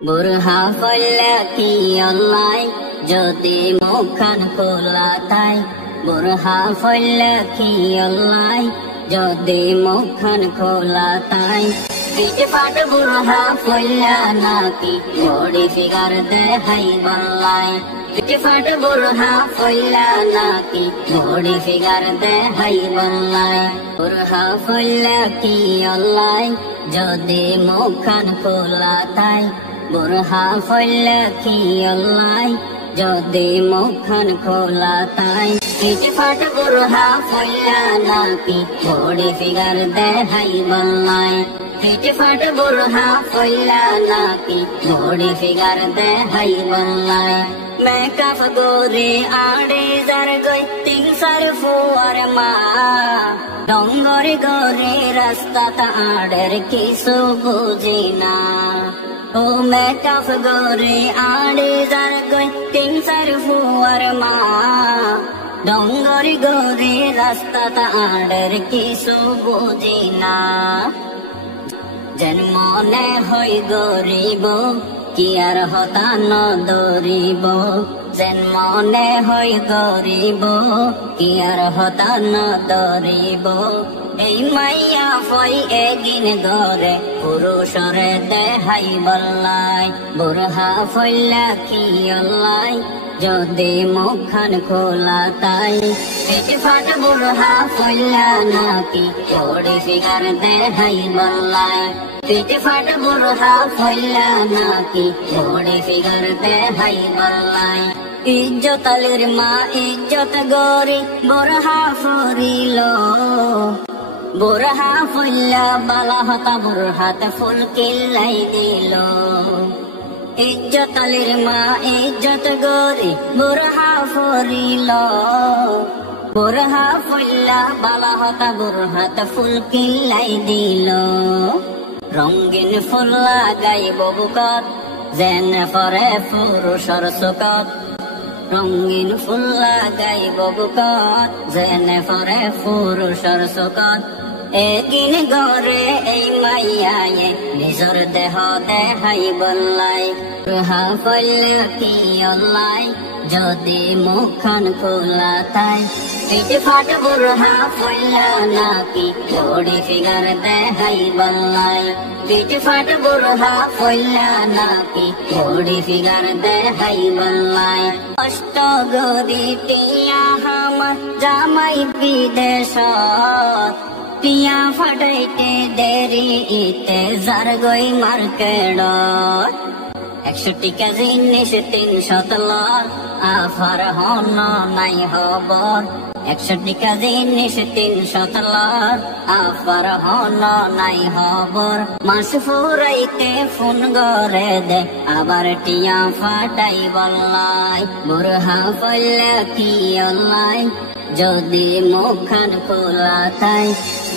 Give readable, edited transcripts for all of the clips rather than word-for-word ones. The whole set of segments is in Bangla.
বুরহা ফল্লা কি অল্লাই যদি মুখখান খোলা তাই বুরহা ফল্লা কি অল্লাই যদি মুখখান খোলা তাই পিঠ ফাট বুরহা ফল্লা নাকি বডি ফিগার দেখাই বল্লাই পিঠ ফাট বুরহা ফল্লা নাকি বডি ফিগার দেখাই বল্লাই বুরহা ফল্লা কি অল্লাই যদি মুখখান খোলা তাই বুরহা ফল্লা কি অল্লাই যদি মুখখান খোলা তাই পিঠ ফাট বুরহা ফল্লা নাকি বডি ফিগার দেখাই বল্লাই পিঠ ফাট বুরহা ফল্লা নাকি বডি ফিগার দেখাই বল্লাই মেকআপ গোরে আড়ে যার গই তিন সার ফুয়ার মা ডঙ্গর গোরে রাস্তা আড়ের কিছু বুঝি না ও মেকআপ গোরে আড়ে যার গই তিন সার ফুয়ার মা ডঙ্গর গোরে রাস্তা আড়ের কিছু বুঝি না যেন মনে হয় গরিব কি আর হতা ন দরিব যেন মনে হয় গরিব কি আর হতা ন দরিব এই মাইয়া ফই এগিন গরে পুরুষরে দেহাই বল্লাই বুরহা ফল্লা কি অল্লাই যদি মুখখান খোলা তাই পিঠ ফাট বুরহা ফল্লা নাকি বডি ফিগার দেখাই বল্লাই পিঠ ফাট বুরহা ফল্লা নাকি বডি ফিগার দেখাই বল্লাই ইজ্জত আলীর মা ইজ্জত গরি বুরহা ফরিল বুরহা ফল্লা বালা হতা বুরহাতে ফুল কিল্লাই দিল ইজ্জত আলীর মা ইজ্জত গরি বুরহা ফরিল বুরহা ফল্লা বালা হতা বুরহাতে ফুল কিল্লাই দিল রঙিন ফুল লাগাইব বুকত যেন ফরে পুরুষর চুকত রঙিন ফুল লাগাইব বুকত যেন ফরে পুরুষর চুকত এগিন গরে এই মাইয়ায়ে নিজর দেহ দেখাই বল্লাই বুরহা ফল্লা কি অল্লাই যদি মুখখান খোলা তাই পিঠ ফাট বুরহা ফল্লা নাকি বডি ফিগার দেখাই বল্লাই পিঠ ফাট বুরহা ফল্লা নাকি বডি ফিগার দেখাই বল্লাই কষ্ট গরি টিয়া হামার জামাই বিদেশত টিয়া ফাটাইতে দেরি ইতে যার গই মার্কেটত 100 টিকা জিনিস 300 লর আফার হন নাই হবর 100 টিকা জিনিস 300 লর আফার হন নাই হবর মাস ফুরাইতে ফোন গরে দে আবার টিয়া ফাটাই বল্লাই বুরহা ফল্লা কি অল্লাই যদি মুখখান খোলা তাই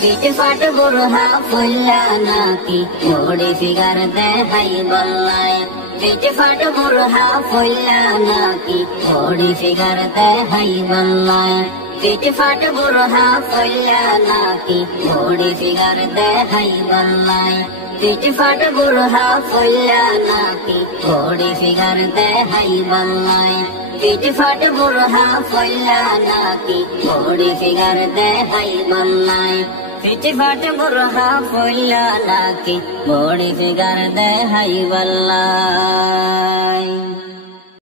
পিঠ ফাট বুরহা ফল্লা নাকি বডি ফিগার দেখাই বল্লাই পিঠ ফাট বুরহা ফল্লা নাকি বডি ফিগার দেখাই বল্লাই পিঠ ফাট বুরহা ফল্লা নাকি বডি ফিগার দেখাই বল্লাই পিঠ ফাট বুরহা ফল্লা নাকি বডি ফিগার দেখাই বল্লাই পিঠ ফাট বুরহা ফল্লা নাকি বডি ফিগার দেখাই বল্লাই পিঠ ফাট বুরহা ফল্লা নাকি বডি ফিগার দেখাই বল্লাই।